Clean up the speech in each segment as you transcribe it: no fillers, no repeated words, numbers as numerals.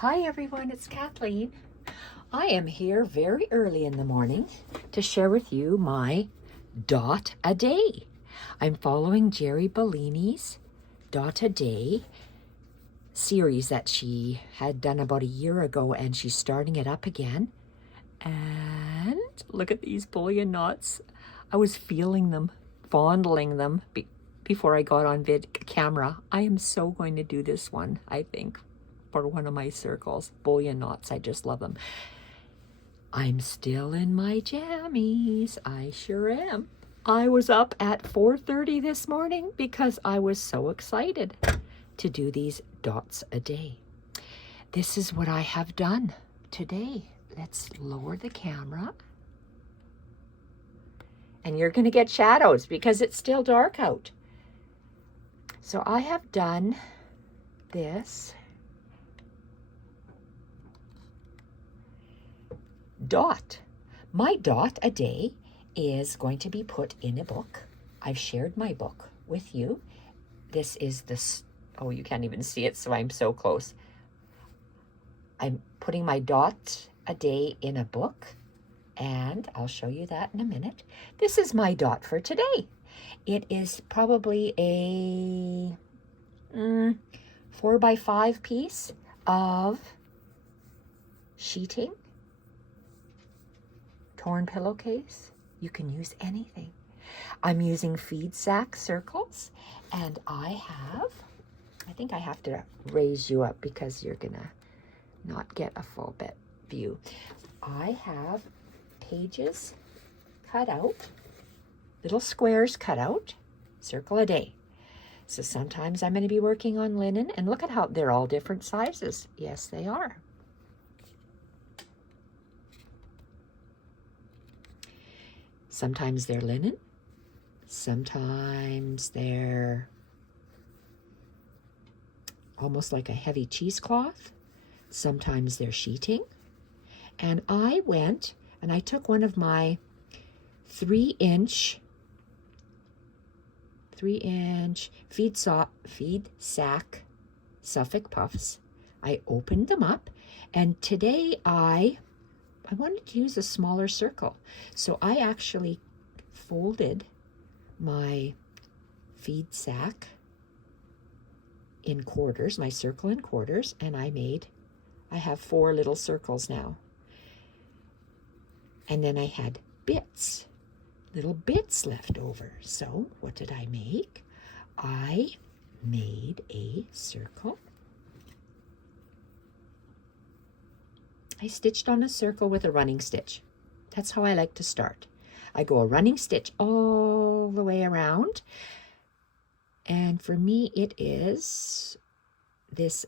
Hi everyone, it's Kathleen. I am here very early in the morning to share with you my dot a day. I'm following Jerry Bellini's dot a day series that she had done about a year ago, and she's starting it up again. And look at these bullion knots. I was feeling them, fondling them before I got on camera. I am so going to do this one, I think, for one of my circles. Bullion knots, I just love them. I'm still in my jammies. I sure am. I was up at 4:30 this morning because I was so excited to do these dots a day. This is what I have done today. Let's lower the camera. And you're going to get shadows because it's still dark out. So I have done this dot. My dot a day is going to be put in a book. I've shared my book with you. This is oh, you can't even see it, so I'm so close. I'm putting my dot a day in a book, and I'll show you that in a minute. This is my dot for today. It is probably a 4x5 piece of sheeting, torn pillowcase. You can use anything. I'm using feed sack circles, and I think I have to raise you up because you're gonna not get a full bit view. I have pages cut out, little squares cut out, circle a day. So sometimes I'm going to be working on linen, and look at how they're all different sizes. Yes, they are. Sometimes they're linen, sometimes they're almost like a heavy cheesecloth, sometimes they're sheeting. And I went and I took one of my 3-inch feed sack Suffolk puffs. I opened them up, and today I wanted to use a smaller circle. So I actually folded my feed sack in quarters, my circle in quarters, and I have 4 little circles now. And then I had little bits left over. So what did I make? I made a circle. I stitched on a circle with a running stitch. That's how I like to start. I go a running stitch all the way around. And for me, it is this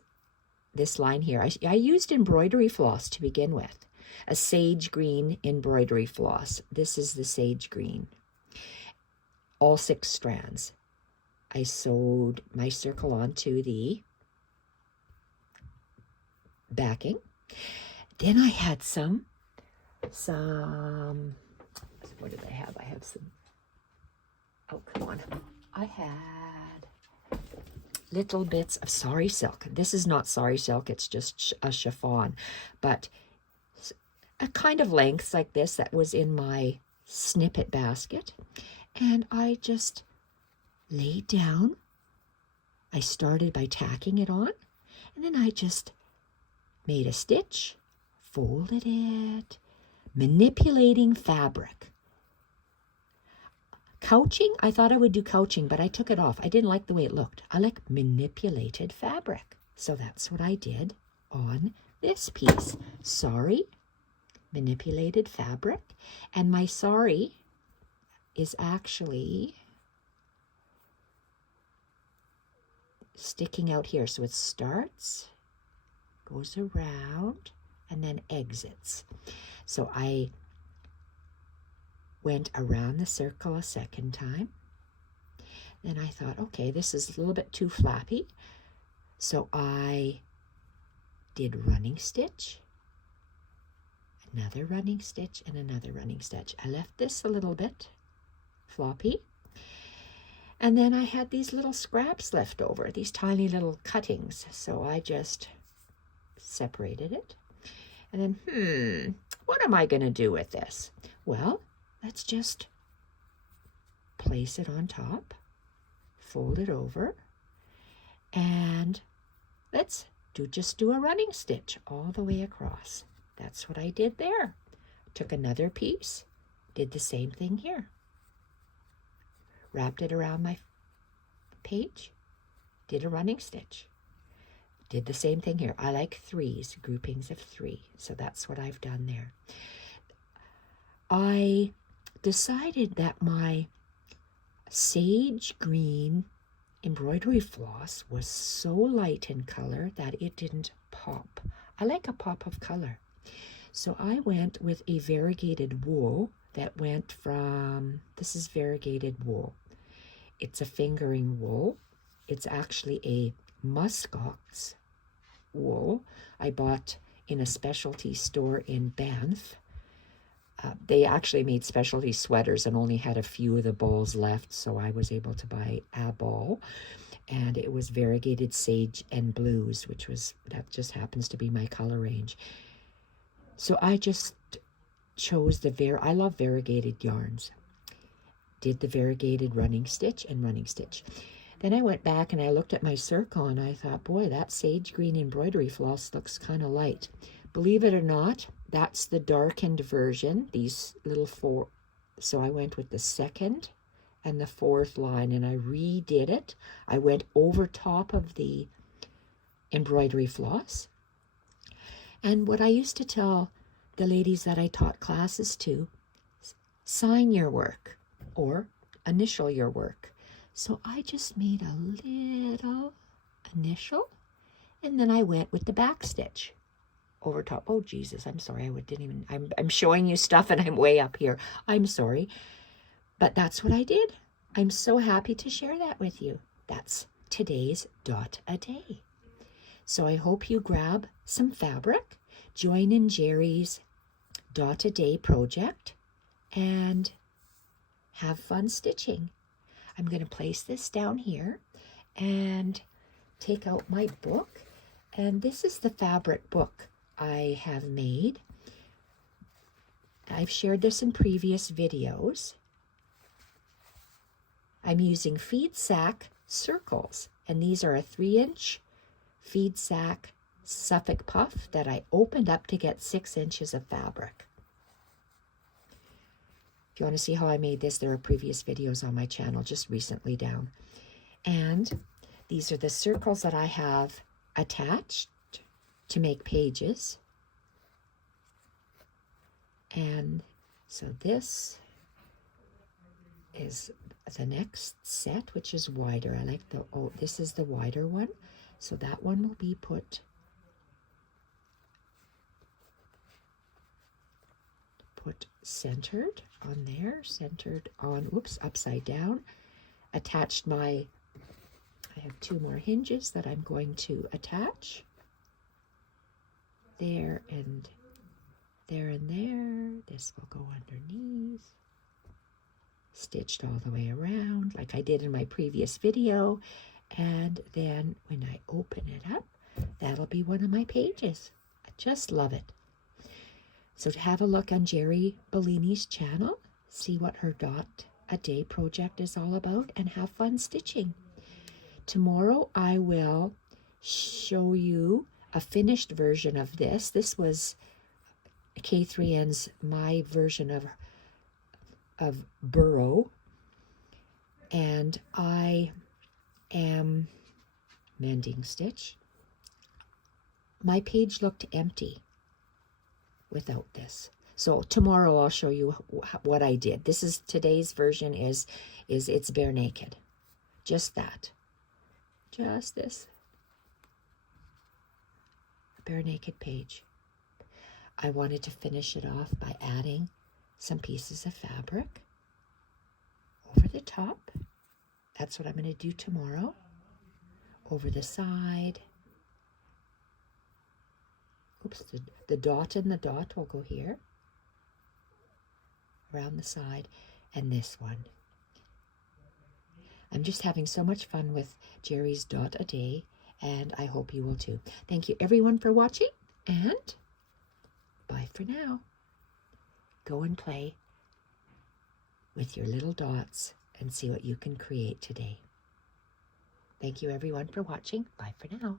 line here. I used embroidery floss to begin with. A sage green embroidery floss. This is the sage green. All 6 strands. I sewed my circle onto the backing. Then I had some, what did I have? I have some, oh, come on. I had little bits of sari silk. This is not sari silk, it's just a chiffon, but a kind of length like this that was in my snippet basket. And I just laid down. I started by tacking it on, and then I just made a stitch, folded it, manipulating fabric. Couching, I thought I would do couching, but I took it off. I didn't like the way it looked. I like manipulated fabric. So that's what I did on this piece. Sari, manipulated fabric, and my sari is actually sticking out here. So it starts, goes around, and then exits. So I went around the circle a second time. Then I thought, okay, this is a little bit too flappy. So I did running stitch, another running stitch, and another running stitch. I left this a little bit floppy. And then I had these little scraps left over, these tiny little cuttings. So I just separated it. And then, what am I going to do with this? Well, let's just place it on top, fold it over, and let's just do a running stitch all the way across. That's what I did there. Took another piece, did the same thing here. Wrapped it around my page, did a running stitch. Did the same thing here. I like threes, groupings of 3. So that's what I've done there. I decided that my sage green embroidery floss was so light in color that it didn't pop. I like a pop of color. So I went with a variegated wool that went from, this is variegated wool. It's a fingering wool. It's actually a muskox wool I bought in a specialty store in Banff. They actually made specialty sweaters and only had a few of the balls left, so I was able to buy a ball. And it was variegated sage and blues, that just happens to be my color range. So I just chose I love variegated yarns. Did the variegated running stitch and running stitch. Then I went back and I looked at my circle and I thought, boy, that sage green embroidery floss looks kind of light. Believe it or not, that's the darkened version, these little 4. So I went with the 2nd and the 4th line and I redid it. I went over top of the embroidery floss. And what I used to tell the ladies that I taught classes to, sign your work or initial your work. So I just made a little initial, and then I went with the back stitch over top. Oh, Jesus, I'm sorry. I'm showing you stuff and I'm way up here. I'm sorry. But that's what I did. I'm so happy to share that with you. That's today's dot a day. So I hope you grab some fabric, join in Jerry's dot a day project, and have fun stitching. I'm going to place this down here and take out my book. And this is the fabric book I have made. I've shared this in previous videos. I'm using feed sack circles, and these are a 3-inch feed sack Suffolk puff that I opened up to get 6 inches of fabric. If you want to see how I made this, there are previous videos on my channel just recently down. And these are the circles that I have attached to make pages. And so this is the next set, which is wider. I like this is the wider one. So that one will be put centered on there, centered on, upside down. Attached I have 2 more hinges that I'm going to attach. There and there and there. This will go underneath. Stitched all the way around like I did in my previous video. And then when I open it up, that'll be one of my pages. I just love it. So to have a look on Jerry Bellini's channel, see what her dot a day project is all about, and have fun stitching. Tomorrow I will show you a finished version of this. This was K3N's my version of burrow, and I am mending stitch. My page looked empty without this. So tomorrow I'll show you what I did. This is today's version is it's bare naked. Just that. Just this. Bare naked page. I wanted to finish it off by adding some pieces of fabric over the top. That's what I'm going to do tomorrow. Over the side. Oops, the dot and the dot will go here. Around the side. And this one. I'm just having so much fun with Jerry's dot a day. and I hope you will too. Thank you everyone for watching, and bye for now. Go and play with your little dots and see what you can create today. Thank you everyone for watching. Bye for now.